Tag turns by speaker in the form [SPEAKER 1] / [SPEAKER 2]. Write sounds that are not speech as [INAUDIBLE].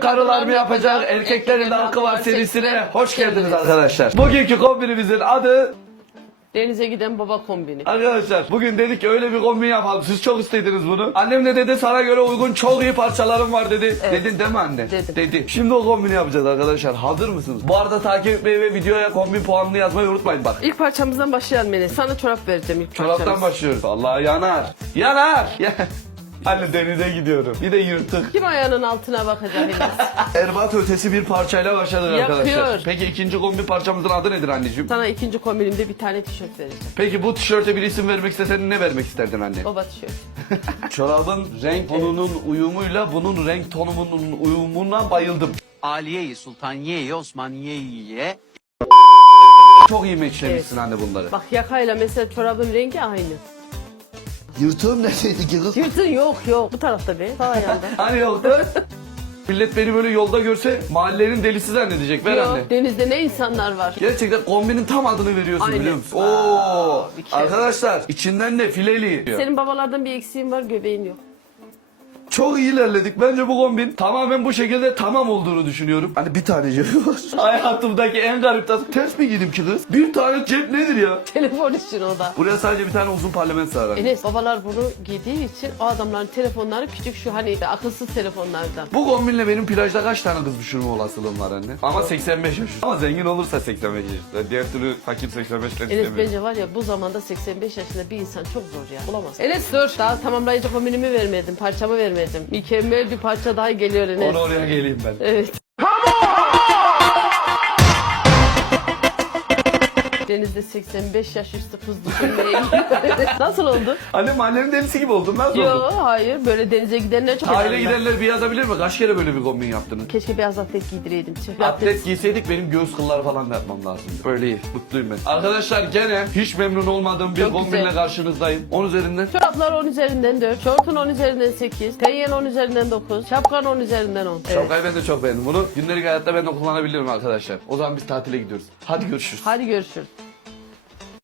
[SPEAKER 1] Karılar mı yapacak, erkeklerin hakkı var serisine hoş geldiniz arkadaşlar. Bugünkü kombinimizin adı
[SPEAKER 2] Denize giden baba kombini.
[SPEAKER 1] Arkadaşlar bugün dedik ki öyle bir kombin yapalım. Siz çok istediniz bunu. Annem de dedi sana göre uygun çok iyi parçalarım var dedi.
[SPEAKER 2] Evet.
[SPEAKER 1] Dedin değil mi anne?
[SPEAKER 2] Dedim.
[SPEAKER 1] Dedi. Şimdi o kombini yapacağız arkadaşlar. Hazır mısınız? Bu arada takip etmeyi ve videoya kombin puanını yazmayı unutmayın bak.
[SPEAKER 2] İlk parçamızdan başlayalım Melis. Sana çorap vereceğim ilk
[SPEAKER 1] Çoraptan
[SPEAKER 2] parçamız.
[SPEAKER 1] başlıyoruz. Allah yanar. Yanar. Anne denize gidiyorum. Bir de yırtık.
[SPEAKER 2] Kim ayağının altına bakacak? [LAUGHS]
[SPEAKER 1] Erbat ötesi bir parçayla başladık
[SPEAKER 2] Yakıyor.
[SPEAKER 1] arkadaşlar. Peki ikinci kombin parçamızın adı nedir anneciğim?
[SPEAKER 2] Sana ikinci kombinimde bir tane tişört vereceğim.
[SPEAKER 1] Peki bu tişörte bir isim vermek istesen ne vermek isterdin anne?
[SPEAKER 2] Baba tişört. [LAUGHS]
[SPEAKER 1] Çorabın renk tonunun uyumuyla bunun renk tonumunun uyumuna bayıldım.
[SPEAKER 3] Aliye-i Sultaniye-i Osmaniye'ye
[SPEAKER 1] Çok iyi meçlemişsin anne bunları.
[SPEAKER 2] Bak yakayla mesela çorabın rengi aynı.
[SPEAKER 1] Yırtığım neredeydi ki kız?
[SPEAKER 2] Yırtın yok yok. Bu tarafta be. Sağ ayağında. [LAUGHS]
[SPEAKER 1] Hani yoktu? Millet beni böyle yolda görse mahallenin delisi zannedecek. Ver anne.
[SPEAKER 2] yok. Denizde ne insanlar var.
[SPEAKER 1] Gerçekten kombinin tam adını veriyorsun
[SPEAKER 2] Aynen.
[SPEAKER 1] biliyor musun?
[SPEAKER 2] Aa,
[SPEAKER 1] Oo,
[SPEAKER 2] bir kere.
[SPEAKER 1] arkadaşlar içinden de fileli.
[SPEAKER 2] Senin babalardan bir eksiğin var göbeğin yok.
[SPEAKER 1] Çok iyi ilerledik. Bence bu kombin tamamen bu şekilde tamam olduğunu düşünüyorum. Hani bir tane cebi var. [LAUGHS] Hayatımdaki en garip tas. Ters mi giydim ki kız? Bir tane cep nedir ya?
[SPEAKER 2] Telefon için o da.
[SPEAKER 1] Buraya sadece bir tane uzun parlament sığar.
[SPEAKER 2] Enes babalar bunu giydiği için o adamların telefonları küçük şu hani akılsız telefonlardan.
[SPEAKER 1] Bu kombinle benim plajda kaç tane kız düşürme olasılığım var anne? Ama 85 yaş. Ama zengin olursa 85 yaş. Diğer türlü fakir 85 yaş
[SPEAKER 2] Enes bence var ya bu zamanda 85 yaşında bir insan çok zor ya. Bulamaz. Enes dur. Daha tamamlayıcı kombinimi vermedim. Parçamı vermedim. Mükemmel bir parça daha geliyor Enes.
[SPEAKER 1] Onu oraya geleyim ben.
[SPEAKER 2] Evet. Denizde 85 yaş üstü kız düşünmeye. [LAUGHS] Nasıl oldu?
[SPEAKER 1] Anne mahallenin delisi gibi oldum. Nasıl
[SPEAKER 2] Yo
[SPEAKER 1] oldu?
[SPEAKER 2] hayır böyle denize gidenler çok
[SPEAKER 1] Sahile
[SPEAKER 2] eğlendiler.
[SPEAKER 1] gidenler bir yazabilir mi? Kaç kere böyle bir kombin yaptınız?
[SPEAKER 2] Keşke beyaz atlet giydireydim. Tüh.
[SPEAKER 1] Atlet giyseydik benim göğüs kılları falan da yapmam lazım. Böyle iyi. Mutluyum ben. Arkadaşlar gene hiç memnun olmadığım bir
[SPEAKER 2] Çok
[SPEAKER 1] kombinle
[SPEAKER 2] güzel.
[SPEAKER 1] karşınızdayım. 10 üzerinden.
[SPEAKER 2] Çoraplar 10 üzerinden 4, şortun 10 üzerinden 8, penyen 10 üzerinden 9, şapkan 10 üzerinden 10. Evet.
[SPEAKER 1] Şapkayı ben de çok beğendim. Bunu günlük hayatta ben de kullanabilirim arkadaşlar. O zaman biz tatile gidiyoruz. Hadi görüşürüz.
[SPEAKER 2] Hadi görüşürüz.